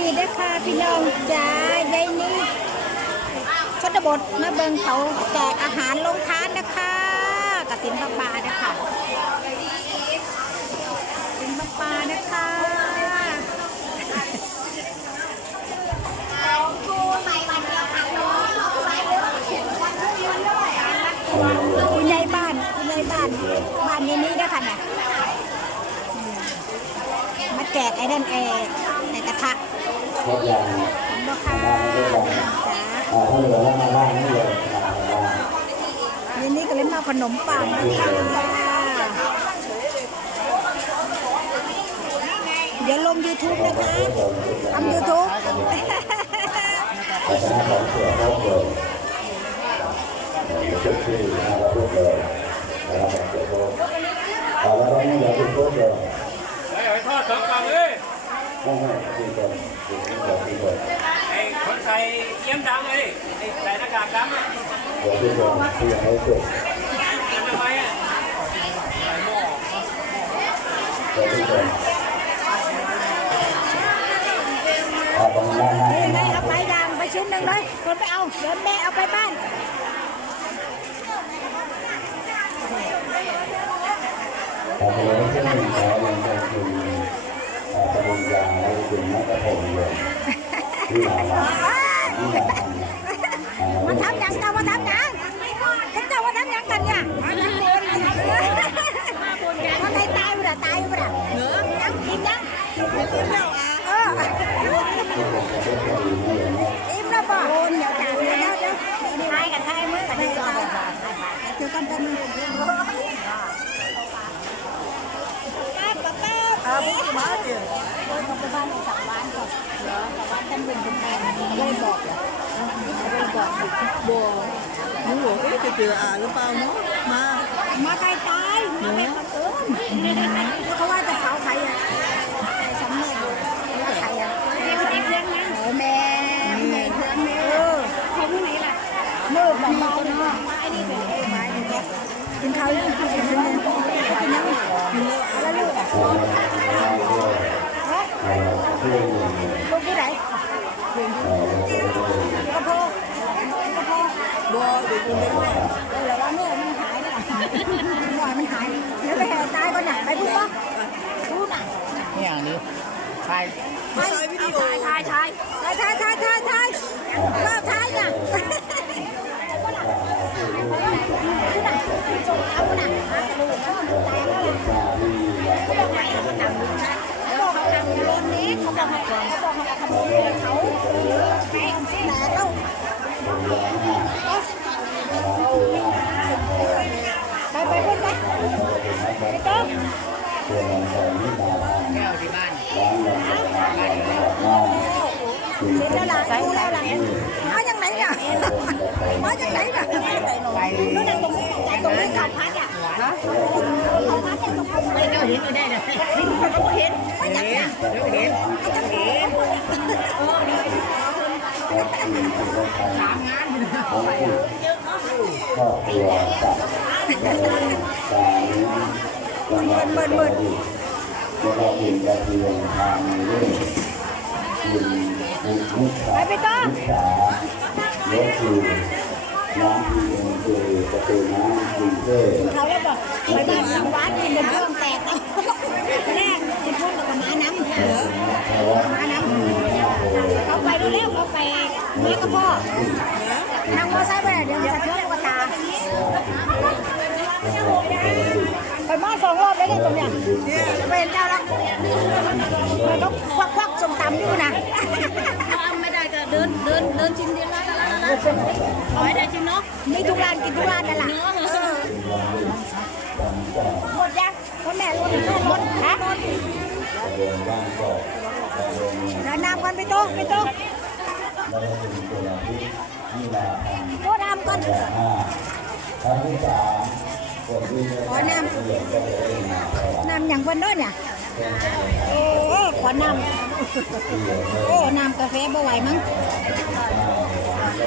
ดีนะคะพี่น้องจ้ายายนี่ชนบทมาเบิงเขาแจกอาหารลงทานนะคะกระตินปลาปลานะคะตินปลาปลานะคะคุณยายบ้านคุณยายบ้านบ้านยายนี้นะคะเนี่ยมมาแจกไอ้นั่นไอ้ไอ้กระทะ ครบอย่างเห็นบ่คะจ้าอ่าถ้าเหลือแล้วมาล่างนี่เลยมาล่างเย็นนี้ก็เล่นมาขนมปังนะคะเดี๋ยวลง YouTube นะคะทำ YouTube แต่ชนะของเสือครอบเลยเชื่อนะครับพูดเลยนะครับเสือโคตรแล้วเราไม่อยากพูดโคตรเลยไอ้ทอดสองกล่องเลยไม่ไม่ที่คนที่คนที่คน ไอ้คนใส่เยี่ยมดำเลยไอ้ใส่หน้ากากดำอะเดี๋ยวที่คนที่ยังไม่สุดทำไมอะเดี๋ยวที่คนอ่าตรงด้านหน้านี่ไงเอาไปยางไปชิ้นหนึ่งเลยคนไปเอาเดี๋ยวแม่เอาไปบ้านแต่ตัวนี้ที่หนึ่งแล้วยังเป็นคุณตะบุญยางและคุณนัทพงศ์เลยที่ลาวาที่ลาวามาทำหยังเจ้ามาทำหยังพวกเจ้ามาทำหยังกันเนี่ยมาในตายบ่ได้ตายบ่ได้เหนือยังกินยังกินแล้วอะเอออิ่มแล้วบ่โอนเดี๋ยวเดี๋ยวเดี๋ยวเดี๋ยวทายกันทายมือกันทายกันเจอกันกันมึงแป๊บแป๊บแป๊บครับมาเดี๋ยว โอ้ยเขาไปบ้านในสามวันก่อนเหรอสามวันท่านเป็นคนแทนไม่ได้บอกเหรอไม่ได้บอกบัวหนูบอกเอ๊ะจะเจออ่าหรือเปล่าเนาะมา มาใครตายมาเป็นคนอื่นเขาว่าจะเผาใครอะสำเนียงว่าใครอะเด็กเด็กเลี้ยงนะโอ้แม่แม่เลี้ยงแม่เออเขาที่ไหนล่ะมือแบบบ้านเนาะไม้นี่เป็นไอ้ไม้นี่แกกินข้าวยังกินยังกินยังกินแล้วลูกอะฮะ ลูกที่ไหนกระโพกกระโพกบัวเดี๋ยวคุณเล็กแม่เออแล้วว่าเนี่ยมันหายไปละหน่อยมันหายเดี๋ยวไปแห่ตายก่อนน่ะไปพูดปะพูดน่ะนี่อย่างนี้ใช่ไปถ่ายถ่ายถ่ายถ่ายถ่ายถ่าย ไปต้มแก้วที่บ้านเสร็จแล้วล่ะดูแล้วล่ะมาจากไหนเนี่ยมาจากไหนเนี่ยนู่นน่ะตรงนี้ตรงนี้เขาพัดอะเขาพัดเนี่ เจ้าเห็นก็ได้นะเขาเห็นมาจากไหนเดี๋ยวเห็นมาจากไหนครอบครัวกับการรางวัลเปิดแล้วก็กินกระเทียมทางเรื่องกินบุกมุกษาไปไปต้มมุกษาเลี้ยงคือน้ำพีเอ็นคือประตูน้ำกรุงเทพเขาเลยบอกไปบ้านสังวานกินเป็นช่วงแตกแรกเป็นช่วงกับม้าน้ำเหรอเพราะว่าม้าน้ำเขาไปเร็วเขาไปแม่กับพ่อ นั่งมอไซค์ไปเดี๋ยวจะเชื่อมกตาไปมาสองรอบแล้วเนี่ยตรงเนี้ยไปเห็นเจ้าแล้วมันก็ควักควักๆส้มตำอยู่นะไม่ได้ก็เดินเดินเดินชิมเดียวละละละละขอให้ได้ชิมเนาะมีทุกร้านกินทุกร้านนั่นแหละหมดยังพ่อแม่รถรถฮะเดินบ้านก็เดินเดินน้ำกันไปโต๊ะไปโต๊ะ แล้วก็เป็นตัวที่ที่มาทำก่อนข้าครั้งที่สามขอน้เรียนก็จะได้มาแล้วำน้ำอย่างวันนู้นเนี่ย โอ้ขอน้ำโอ้น้ำกาแฟบ่ไหวมั้ง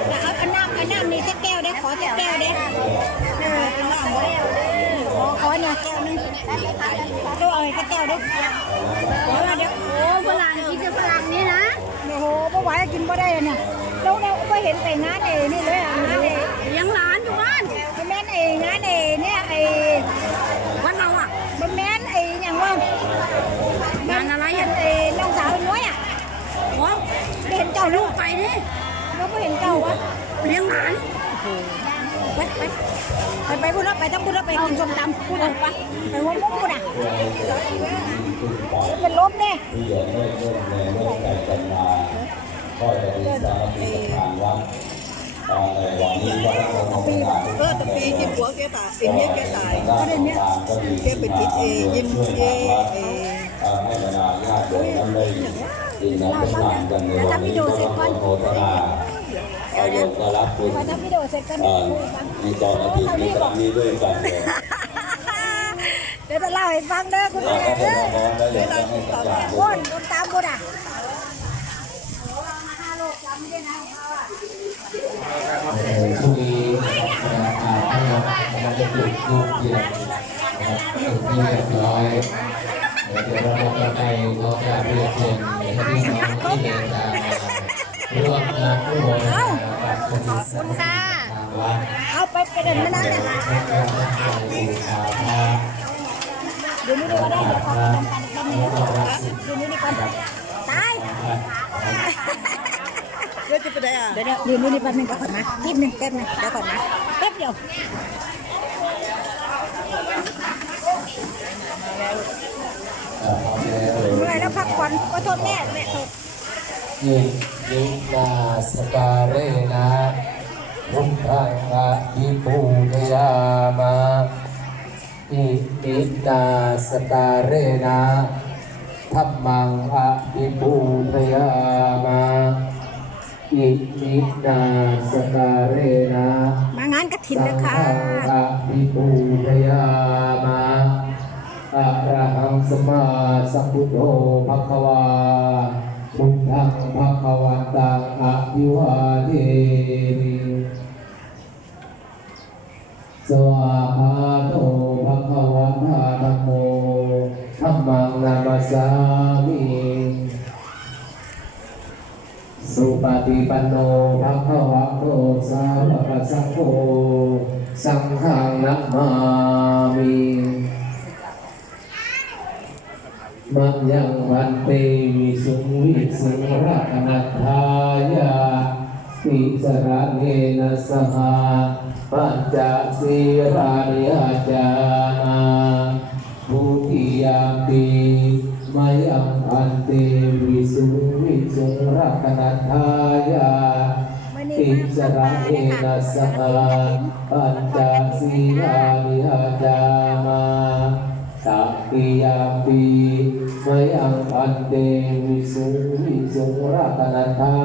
แต่เอาเอาน้ำเอาน้ำนี่สักแก้วได้ขอสักแก้วได้เออเป็นน้ำบ่ขอขอเนี่ยแก้วนึงตัวเอาสักแก้วด้เออเดี๋ยวโอ้ฝรั่งกินแต่ฝรั่งนี่นะแมบ่ได้เนี่ย เราเราก็เห็นไปงานเอนี่เลยอะงานเอเลี้ยงหลานอยู่บ้านแม่นเองานเอเนี่ยไอ้วันเราอะบ่แม่นไอ้หยังว่างานอะไรเห็อะนไอ้น้องสาวน้อยอะโอ้ไม่เห็นเจ้าลูลูกกไปดิเราไม่เห็นเจ้าวะเลี้ยงหลานไปไปไปไปพูดแล้วไปต้องพูดแล้วไปกินส้มตำพูดเลยไปไปหัวมุ้งพูดอะเป็นลมเนี่ย ที่ยังไม่เริ่มแรงเริ่มใจกันมาก็จะมีสารพิษทางวัดตอนในวันนี้ก็ได้ลงมาเออแต่ปีที่ผัวแกตายสิ่งนี้แกตายด้านการก็มีแกไปติดเอยิ้มเอเอให้บรรดาญาติโยมนั้นได้ยินน้ำเป็นทางกันในวันนี้ก็ต้องโฆษณาอายมก็รับบุญไปทำวิดีโอเสร็จกันอ่มีตอนอาทิตย์มีครั้งนี้ด้วยกันเลยเดี๋ยวจะเล่าให้ฟังเด้อคุณเราแม่เป็นเด้อน้องๆได้อยากจะให้สัญญาณก้นต้นตามบุญอะช่วงนี้นะครับให้เราเราจะปลุกลูกเย็นนะครับปลุกให้เรียบร้อยเดี๋ยวเราจะไปเราจะเรียนเชิญพี่น้องที่เดินทางมาร่วมงานริหารกับคนที่สนับสนุนทางวัดเอาไปไปเดินมานั่นเลยเดี๋ยวนี้กว่าได้เดี๋ยวขอทำการแป๊บนึงแล้วก็รับสิทธิ์เดี๋ยวนี้ดีกว่าตาย แล้ว จะไปไหนอะเดี๋ยวเดี๋ยวเดี๋ยวนี้ดีแป๊บนึงเดี๋ยวก่อนนะนิดนึงแป๊บนึงเดี๋ยวก่อนนะแป๊บเดียวเมื่อยแล้วพักผ่อนก็โทษแม่แม่โทษยินินาสการเรนะพุทธังอะภิปูชยามาอินินาสการเรนะธัมมังอะภิปูชยา อินินาสการเรนะมางานกระถินสันะงคะฆังอะภิปูชยามาอะระหังสมมาสัมพุทโธภะคะวาพุทธังภะคะวันตังอะภิวาเทมิสวาหาโตภะคะวะทาธัมโมธัมมังนามัสสามิ สุปฏิปันโนภะคะวะโตสาวกสังโฆสังฆังนัมมามิมัจยังวันเตวิสุวิสุรักนัทายาติสระเนนะสหาปัญจศีรานิอาจานาภูติยามปีมยัง ติสระเอนะสหาปัญจศีรานิอาจามาสัพพิยาปีมยังพันเตวิสุวิสุรัตนทธา